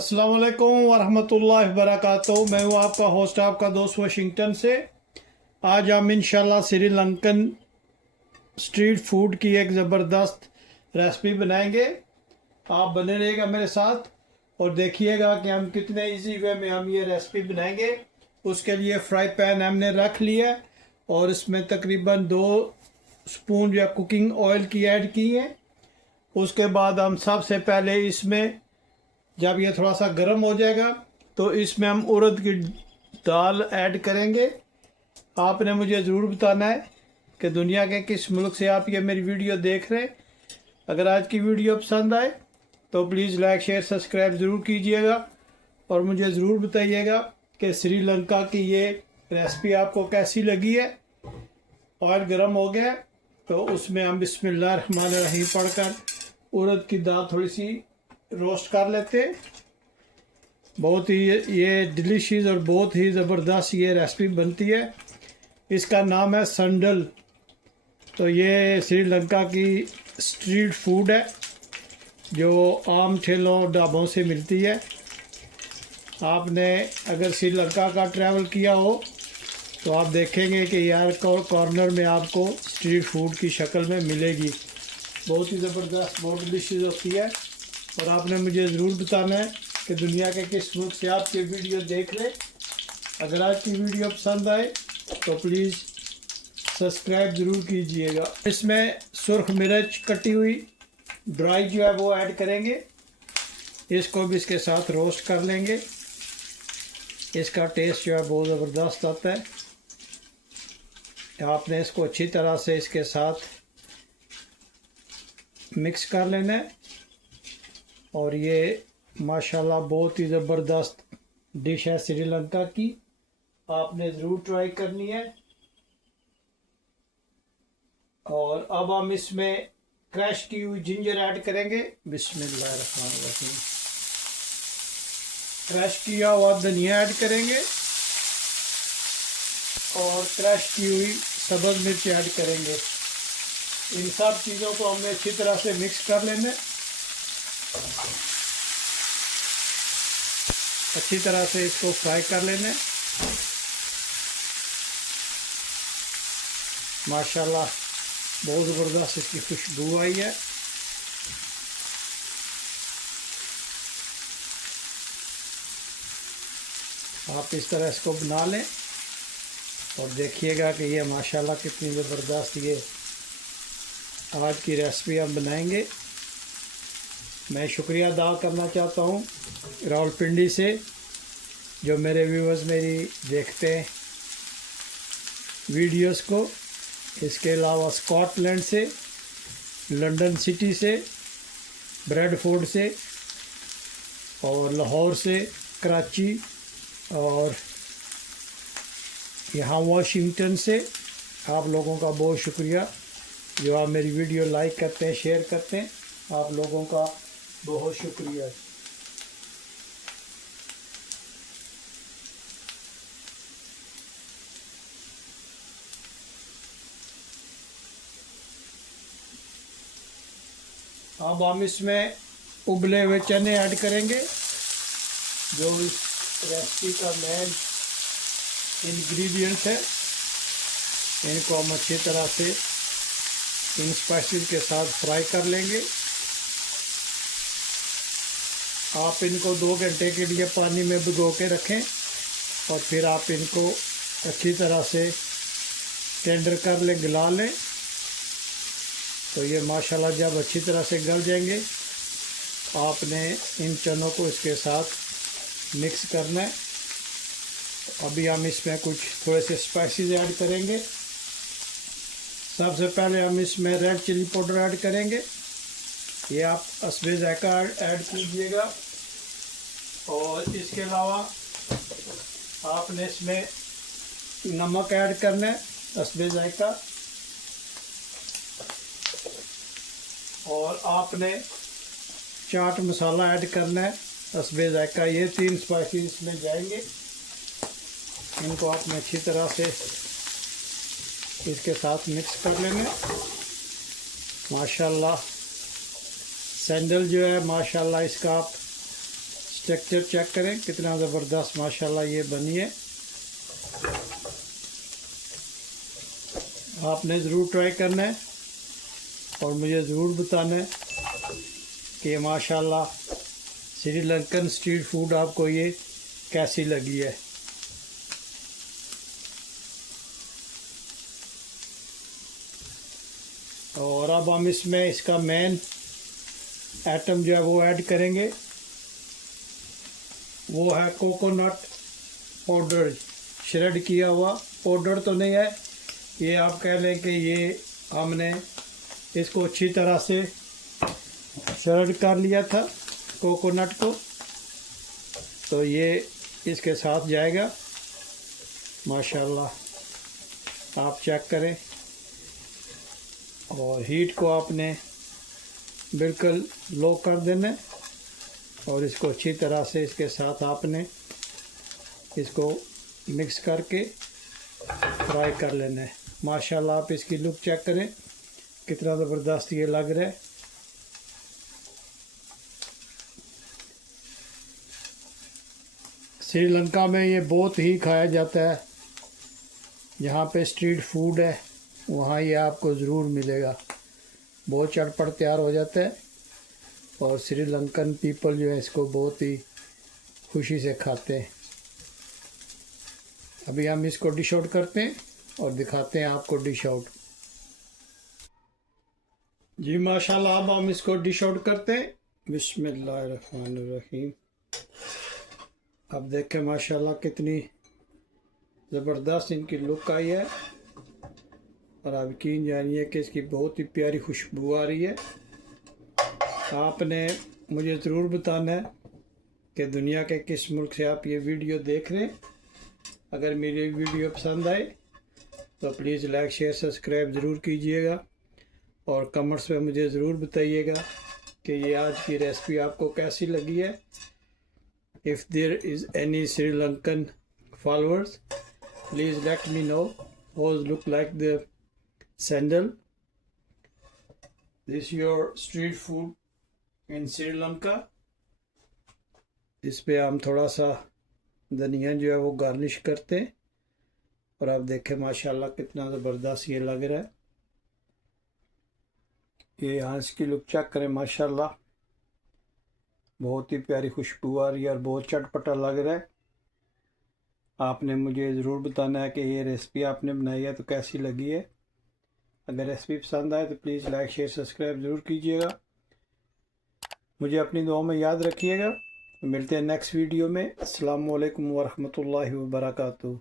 अस्सलाम वालेकुम वरहमतुल्लाहि वबरकातुहू। मैं हूँ आपका होस्ट, आपका दोस्त वाशिंगटन से। आज हम इंशाल्लाह श्रीलंकन स्ट्रीट फूड की एक ज़बरदस्त रेसिपी बनाएंगे। आप बने रहिएगा मेरे साथ और देखिएगा कि हम कितने इजी वे में हम ये रेसिपी बनाएंगे। उसके लिए फ्राई पैन हमने रख लिया और इसमें तकरीबन 2 स्पून या कुकिंग ऑयल की ऐड की है। उसके बाद हम सबसे पहले इसमें, जब ये थोड़ा सा गर्म हो जाएगा तो इसमें हम उड़द की दाल ऐड करेंगे। आपने मुझे ज़रूर बताना है कि दुनिया के किस मुल्क से आप ये मेरी वीडियो देख रहे हैं। अगर आज की वीडियो पसंद आए तो प्लीज़ लाइक शेयर सब्सक्राइब ज़रूर कीजिएगा और मुझे ज़रूर बताइएगा कि श्रीलंका की ये रेसिपी आपको कैसी लगी है। ऑयल गर्म हो गया तो उसमें हम बिस्मिल्लाहिर्रहमानिर्रहीम पढ़कर उड़द की दाल थोड़ी सी रोस्ट कर लेते। बहुत ही ये डिलीशियस और बहुत ही ज़बरदस्त ये रेसिपी बनती है। इसका नाम है संडल। तो ये श्रीलंका की स्ट्रीट फूड है जो आम ठेलों ढाबों से मिलती है। आपने अगर श्रीलंका का ट्रैवल किया हो तो आप देखेंगे कि यार कॉर्नर में आपको स्ट्रीट फूड की शक्ल में मिलेगी। बहुत ही ज़बरदस्त, बहुत डिलीशियस होती है। और आपने मुझे ज़रूर बताना है कि दुनिया के किस मुल्क से आप ये वीडियो देख लें। अगर आज की वीडियो पसंद आए तो प्लीज़ सब्सक्राइब ज़रूर कीजिएगा। इसमें सुर्ख मिर्च कटी हुई ड्राई जो है वो ऐड करेंगे। इसको भी इसके साथ रोस्ट कर लेंगे। इसका टेस्ट जो है बहुत ज़बरदस्त आता है। आपने इसको अच्छी तरह से इसके साथ मिक्स कर लेना है और ये माशाल्लाह बहुत ही ज़बरदस्त डिश है श्रीलंका की। आपने ज़रूर ट्राई करनी है। और अब हम इसमें क्रश की हुई जिंजर ऐड करेंगे। बिस्मिल्लाहिर्रहमानिर्रहीम। क्रश किया हुआ धनिया ऐड करेंगे और क्रश की हुई सब्ज़ मिर्च ऐड करेंगे। इन सब चीज़ों को हमने अच्छी तरह से मिक्स कर लेना। अच्छी तरह से इसको फ्राई कर लेना। माशाल्लाह बहुत ज़बरदस्त इसकी खुशबू आई है। आप इस तरह इसको बना लें और देखिएगा कि ये माशाल्लाह कितनी ज़बरदस्त ये आज की रेसिपी हम बनाएंगे। मैं शुक्रिया अदा करना चाहता हूँ रावलपिंडी से, जो मेरे व्यूअर्स मेरी देखते हैं वीडियोस को। इसके अलावा स्कॉटलैंड से, लंदन सिटी से, ब्रेडफोर्ड से और लाहौर से, कराची और यहाँ वाशिंगटन से। आप लोगों का बहुत शुक्रिया जो आप मेरी वीडियो लाइक करते हैं, शेयर करते हैं। आप लोगों का बहुत शुक्रिया। अब हम इसमें उबले हुए चने ऐड करेंगे जो इस रेसिपी का मेन इंग्रेडिएंट है। इनको हम अच्छी तरह से इन स्पाइसेस के साथ फ्राई कर लेंगे। आप इनको 2 घंटे के लिए पानी में भिगो के रखें और फिर आप इनको अच्छी तरह से टेंडर कर लें, गला लें। तो ये माशाल्लाह जब अच्छी तरह से गल जाएंगे आपने इन चनों को इसके साथ मिक्स करना है। अभी हम इसमें कुछ थोड़े से स्पाइसेस ऐड करेंगे। सबसे पहले हम इसमें रेड चिली पाउडर ऐड करेंगे। ये आप हस्बे ज़ायका ऐड कीजिएगा। और इसके अलावा आपने इसमें नमक ऐड करना है, हस्बे ज़ायका। और आपने चाट मसाला ऐड करना है, हस्बे ज़ायका। ये 3 स्पाइसेस इसमें जाएंगे। इनको आपने अच्छी तरह से इसके साथ मिक्स कर लेंगे। माशाल्लाह सैंडल जो है माशाल्लाह इसका आप स्ट्रक्चर चेक करें कितना ज़बरदस्त माशाल्लाह ये बनी है। आपने ज़रूर ट्राई करना है और मुझे ज़रूर बताना है कि माशाल्लाह श्रीलंकन स्ट्रीट फूड आपको ये कैसी लगी है। और अब हम इसमें इसका मेन आइटम जो है वो ऐड करेंगे, वो है कोकोनट पाउडर, श्रेड किया हुआ। पाउडर तो नहीं है ये, आप कह लें कि ये हमने इसको अच्छी तरह से श्रेड कर लिया था कोकोनट को, तो ये इसके साथ जाएगा माशाल्लाह। आप चेक करें और हीट को आपने बिल्कुल लो कर देना है और इसको अच्छी तरह से इसके साथ आपने इसको मिक्स करके फ्राई कर लेना है। माशाल्लाह आप इसकी लुक चेक करें कितना ज़बरदस्त ये लग रहा है। श्रीलंका में ये बहुत ही खाया जाता है, जहाँ पे स्ट्रीट फूड है वहाँ ये आपको ज़रूर मिलेगा। बहुत चटपट तैयार हो जाता है और श्रीलंकन पीपल जो है इसको बहुत ही खुशी से खाते हैं। अभी हम इसको डिश आउट करते हैं और दिखाते हैं आपको डिश आउट। जी माशाल्लाह अब हम इसको डिश आउट करते हैं। बिस्मिल्लाहिर्रहमानिर्रहीम। अब देखें माशाल्लाह कितनी ज़बरदस्त इनकी लुक आई है और आप यकीन जानिए कि इसकी बहुत ही प्यारी खुशबू आ रही है। आपने मुझे ज़रूर बताना है कि दुनिया के किस मुल्क से आप ये वीडियो देख रहे हैं। अगर मेरी वीडियो पसंद आए तो प्लीज़ लाइक शेयर सब्सक्राइब ज़रूर कीजिएगा और कमेंट्स में मुझे ज़रूर बताइएगा कि ये आज की रेसिपी आपको कैसी लगी है। If there is any Sri Lankan followers please let me know how's look like the sandal. This your street food in Sri Lanka. इस पे हम थोड़ा सा धनिया जो है वो गार्निश करते हैं और आप देखें माशाल्लाह कितना ज़बरदस्त ये लग रहा है। ये यहाँ इसकी लुक चेक करें माशाल्लाह, बहुत ही प्यारी खुशबू आ रही है और बहुत चटपटा लग रहा है। आपने मुझे ज़रूर बताना है कि ये रेसिपी आपने बनाई है तो कैसी लगी है। अगर रेसिपी पसंद आए तो प्लीज़ लाइक शेयर सब्सक्राइब ज़रूर कीजिएगा। मुझे अपनी दुआ में याद रखिएगा। मिलते हैं नेक्स्ट वीडियो में। अस्सलामु अलैकुम वरहमतुल्लाहि वबरकातुहू।